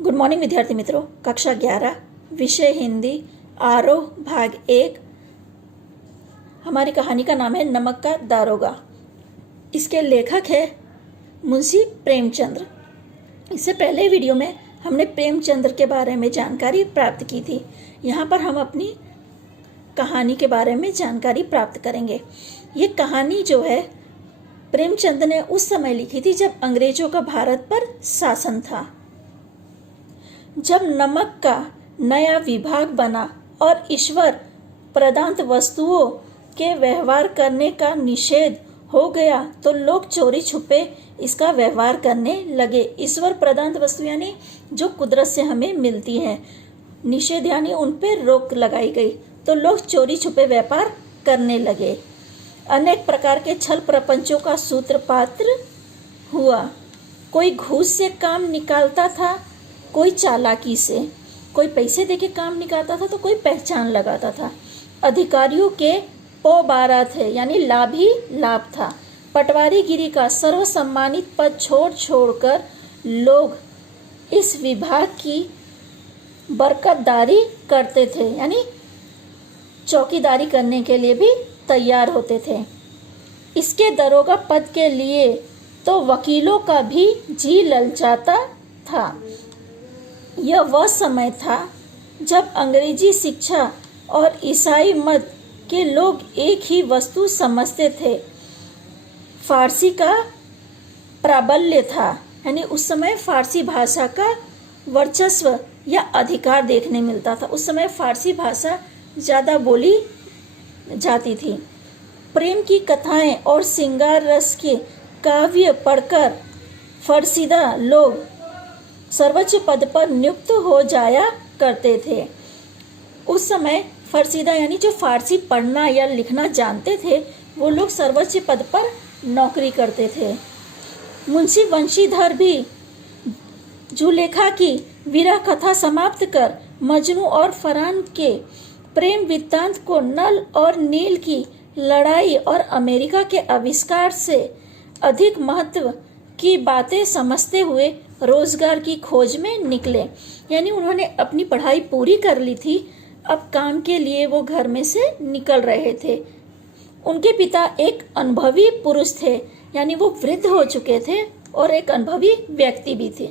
Good morning विद्यार्थी मित्रों। कक्षा 11 विषय हिंदी आरोह भाग 1। हमारी कहानी का नाम है नमक का दारोगा। इसके लेखक है मुंशी प्रेमचंद्र। इससे पहले वीडियो में हमने प्रेमचंद्र के बारे में जानकारी प्राप्त की थी। यहाँ पर हम अपनी कहानी के बारे में जानकारी प्राप्त करेंगे। ये कहानी जो है प्रेमचंद ने उस समय लिखी थी जब अंग्रेजों का भारत पर शासन था। जब नमक का नया विभाग बना और ईश्वर प्रदत्त वस्तुओं के व्यवहार करने का निषेध हो गया तो लोग चोरी छुपे इसका व्यवहार करने लगे। ईश्वर प्रदत्त वस्तु यानी जो कुदरत से हमें मिलती है, निषेध यानी उन पर रोक लगाई गई तो लोग चोरी छुपे व्यापार करने लगे। अनेक प्रकार के छल प्रपंचों का सूत्रपात हुआ। कोई घूस से काम निकालता था, कोई चालाकी से, कोई पैसे देके काम निकालता था तो कोई पहचान लगाता था। अधिकारियों के पौ 12 थे यानी लाभ ही लाभ था। पटवारीगिरी का सर्वसम्मानित पद छोड़कर लोग इस विभाग की बरकतदारी करते थे यानी चौकीदारी करने के लिए भी तैयार होते थे। इसके दरोगा पद के लिए तो वकीलों का भी जी ललचाता था। यह वह समय था जब अंग्रेजी शिक्षा और ईसाई मत के लोग एक ही वस्तु समझते थे। फारसी का प्राबल्य था यानी उस समय फारसी भाषा का वर्चस्व या अधिकार देखने मिलता था। उस समय फारसी भाषा ज़्यादा बोली जाती थी। प्रेम की कथाएं और श्रृंगार रस के काव्य पढ़कर फरसीदा लोग सर्वोच्च पद पर नियुक्त हो जाया करते थे। उस समय फरसीदा यानी जो फारसी पढ़ना या लिखना जानते थे वो लोग सर्वोच्च पद पर नौकरी करते थे। मुंशी वंशीधर भी जुलेखा की विरह कथा समाप्त कर मजनू और फरहान के प्रेम वृत्तांत को नल और नील की लड़ाई और अमेरिका के आविष्कार से अधिक महत्व की बातें समझते हुए रोजगार की खोज में निकले। यानी उन्होंने अपनी पढ़ाई पूरी कर ली थी, अब काम के लिए वो घर में से निकल रहे थे। उनके पिता एक अनुभवी पुरुष थे यानी वो वृद्ध हो चुके थे और एक अनुभवी व्यक्ति भी थे।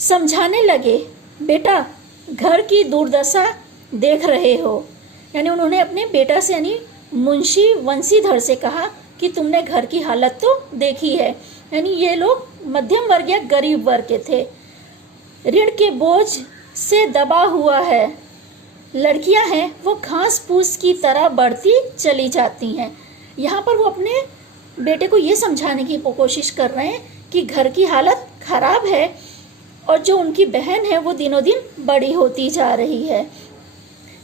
समझाने लगे, बेटा घर की दुर्दशा देख रहे हो। यानी उन्होंने अपने बेटा से यानी मुंशी वंशीधर से कहा कि तुमने घर की हालत तो देखी है। यानी ये लोग मध्यम वर्ग या गरीब वर्ग के थे, ऋण के बोझ से दबा हुआ है। लड़कियां हैं वो घास फूस की तरह बढ़ती चली जाती हैं। यहाँ पर वो अपने बेटे को ये समझाने की कोशिश कर रहे हैं कि घर की हालत खराब है और जो उनकी बहन है वो दिनों दिन बड़ी होती जा रही है।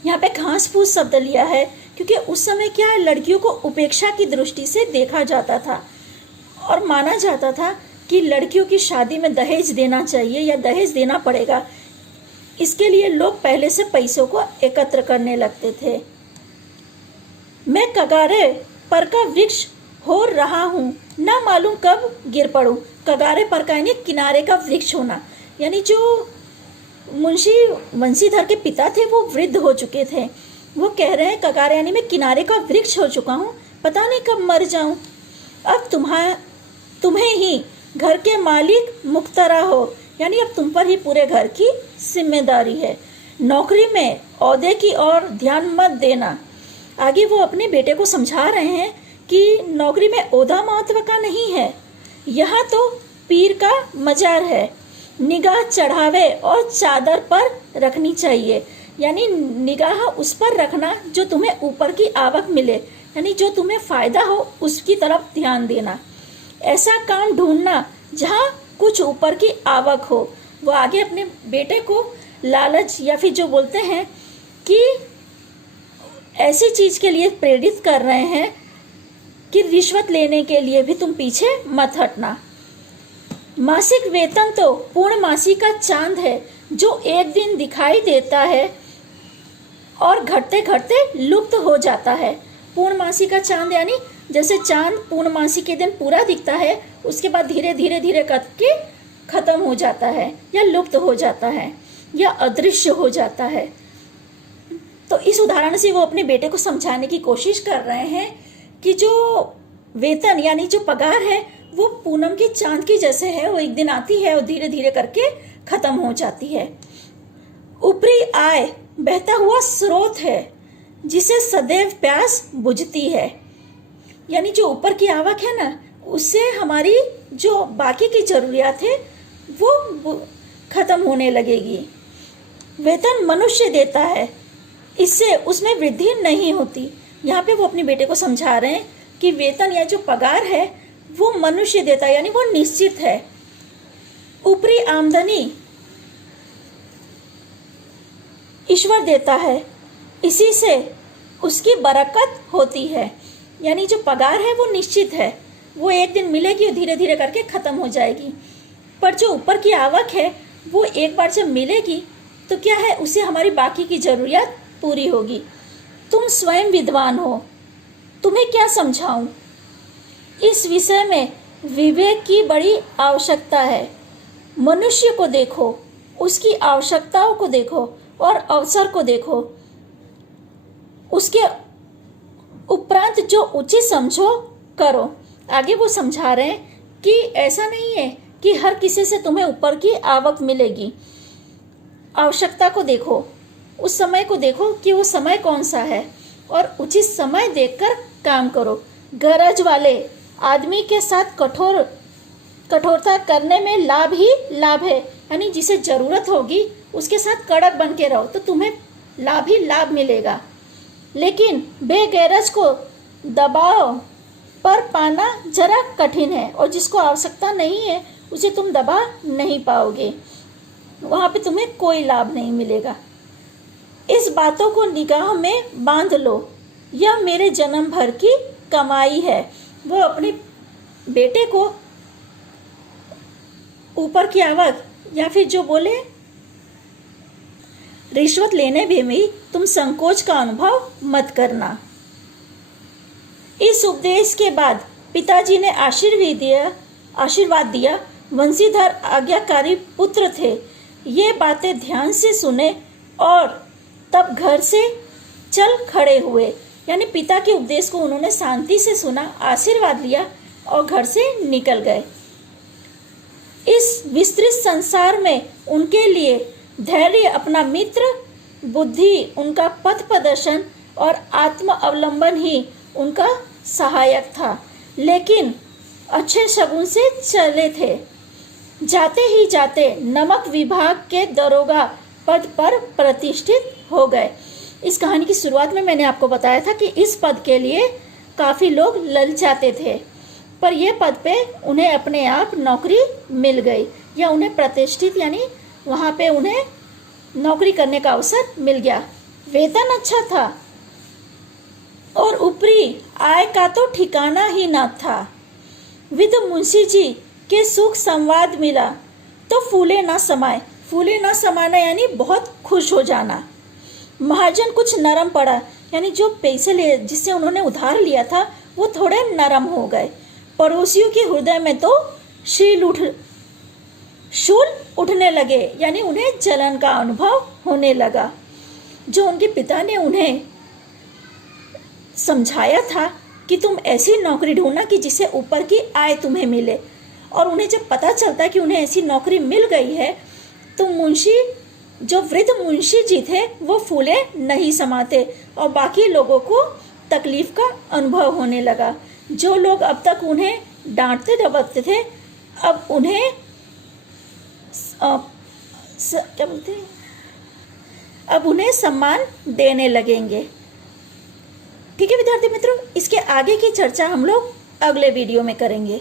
यहाँ पे घास फूस शब्द लिया है क्योंकि उस समय क्या है, लड़कियों को उपेक्षा की दृष्टि से देखा जाता था और माना जाता था कि लड़कियों की शादी में दहेज देना चाहिए या दहेज देना पड़ेगा। इसके लिए लोग पहले से पैसों को एकत्र करने लगते थे। मैं कगारे पर का वृक्ष हो रहा हूँ, ना मालूम कब गिर पड़ूं। कगारे पर का यानी किनारे का वृक्ष होना। यानी जो मुंशी वंशीधर के पिता थे वो वृद्ध हो चुके थे। वो कह रहे हैं कगारे यानी मैं किनारे का वृक्ष हो चुका हूँ, पता नहीं कब मर जाऊं। अब तुम्हें ही घर के मालिक मुख्तरा हो यानी अब तुम पर ही पूरे घर की जिम्मेदारी है। नौकरी में औहदे की ओर ध्यान मत देना। आगे वो अपने बेटे को समझा रहे हैं कि नौकरी में ओहदा महत्व का नहीं है, यहाँ तो पीर का मजार है। निगाह चढ़ावे और चादर पर रखनी चाहिए यानी निगाह उस पर रखना जो तुम्हें ऊपर की आवक मिले यानी जो तुम्हें फायदा हो उसकी तरफ ध्यान देना। ऐसा काम ढूंढना जहाँ कुछ ऊपर की आवक हो। वो आगे अपने बेटे को लालच या फिर जो बोलते हैं कि ऐसी चीज के लिए प्रेरित कर रहे हैं कि रिश्वत लेने के लिए भी तुम पीछे मत हटना। मासिक वेतन तो पूर्णमासी का चांद है जो एक दिन दिखाई देता है और घटते घटते लुप्त हो जाता है। पूर्णमासी का चांद यानी जैसे चांद पूर्णमासी के दिन पूरा दिखता है, उसके बाद धीरे धीरे धीरे करके खत्म खत्म हो जाता है या लुप्त हो जाता है या अदृश्य हो जाता है। तो इस उदाहरण से वो अपने बेटे को समझाने की कोशिश कर रहे हैं कि जो वेतन यानी जो पगार है वो पूनम की चांद की जैसे है, वो एक दिन आती है और धीरे धीरे करके खत्म हो जाती है। ऊपरी आय बहता हुआ स्रोत है जिसे सदैव प्यास बुझती है, यानी जो ऊपर की आवक है ना, उससे हमारी जो बाकी की जरूरियात है वो खत्म होने लगेगी। वेतन मनुष्य देता है, इससे उसमें वृद्धि नहीं होती। यहाँ पे वो अपने बेटे को समझा रहे हैं कि वेतन या जो पगार है वो मनुष्य देता है, यानी वो निश्चित है। ऊपरी आमदनी ईश्वर देता है, इसी से उसकी बरकत होती है। यानी जो पगार है वो निश्चित है, वो एक दिन मिलेगी और धीरे धीरे करके खत्म हो जाएगी। पर जो ऊपर की आवक है वो एक बार जब मिलेगी तो क्या है, उससे हमारी बाकी की जरूरियात पूरी होगी। तुम स्वयं विद्वान हो, तुम्हें क्या समझाऊं? इस विषय में विवेक की बड़ी आवश्यकता है। मनुष्य को देखो, उसकी आवश्यकताओं को देखो और अवसर को देखो, उसके उपरांत जो उचित समझो करो। आगे वो समझा रहे हैं कि ऐसा नहीं है कि हर किसी से तुम्हें ऊपर की आवक मिलेगी। आवश्यकता को देखो, उस समय को देखो कि वो समय कौन सा है और उचित समय देखकर काम करो। गरज वाले आदमी के साथ कठोरता करने में लाभ ही लाभ है, यानी जिसे जरूरत होगी उसके साथ कड़क बन के रहो तो तुम्हें लाभ ही लाभ मिलेगा। लेकिन बेगैरज को दबाव पर पाना जरा कठिन है, और जिसको आवश्यकता नहीं है उसे तुम दबा नहीं पाओगे, वहाँ पे तुम्हें कोई लाभ नहीं मिलेगा। इस बातों को निगाह में बांध लो, यह मेरे जन्म भर की कमाई है। वो अपने बेटे को ऊपर की आवक या फिर जो बोले रिश्वत लेने में भी तुम संकोच का अनुभव मत करना। इस उपदेश के बाद पिताजी ने आशीर्वाद दिया। वंशीधर आज्ञाकारी पुत्र थे, ये बातें ध्यान से सुने और तब घर से चल खड़े हुए। यानी पिता के उपदेश को उन्होंने शांति से सुना, आशीर्वाद लिया और घर से निकल गए। इस विस्तृत संसार में उनके लिए धैर्य अपना मित्र, बुद्धि उनका पथ प्रदर्शन और आत्म अवलंबन ही उनका सहायक था। लेकिन अच्छे शगुन से चले थे। जाते ही जाते नमक विभाग के दरोगा पद पर प्रतिष्ठित हो गए। इस कहानी की शुरुआत में मैंने आपको बताया था कि इस पद के लिए काफ़ी लोग ललचाते थे, पर यह पद पे उन्हें अपने आप नौकरी मिल गई या उन्हें प्रतिष्ठित यानी वहाँ पे उन्हें नौकरी करने का अवसर मिल गया। वेतन अच्छा था और ऊपरी आय का तो ठिकाना ही न था। विद मुंशी जी के सुख संवाद मिला तो फूले ना समाए। फूले ना समाना यानी बहुत खुश हो जाना। महाजन कुछ नरम पड़ा, यानी जो पैसे ले जिससे उन्होंने उधार लिया था वो थोड़े नरम हो गए। पड़ोसियों के हृदय में तो शूल उठने लगे, यानी उन्हें जलन का अनुभव होने लगा। जो उनके पिता ने उन्हें समझाया था कि तुम ऐसी नौकरी ढूंढना कि जिससे ऊपर की आय तुम्हें मिले, और उन्हें जब पता चलता है कि उन्हें ऐसी नौकरी मिल गई है तो जो वृद्ध मुंशी जी थे वो फूले नहीं समाते और बाकी लोगों को तकलीफ का अनुभव होने लगा। जो लोग अब तक उन्हें डांटते दबकते थे अब उन्हें क्या बोलते हैं, अब उन्हें सम्मान देने लगेंगे। ठीक है विद्यार्थी मित्रों, इसके आगे की चर्चा हम लोग अगले वीडियो में करेंगे।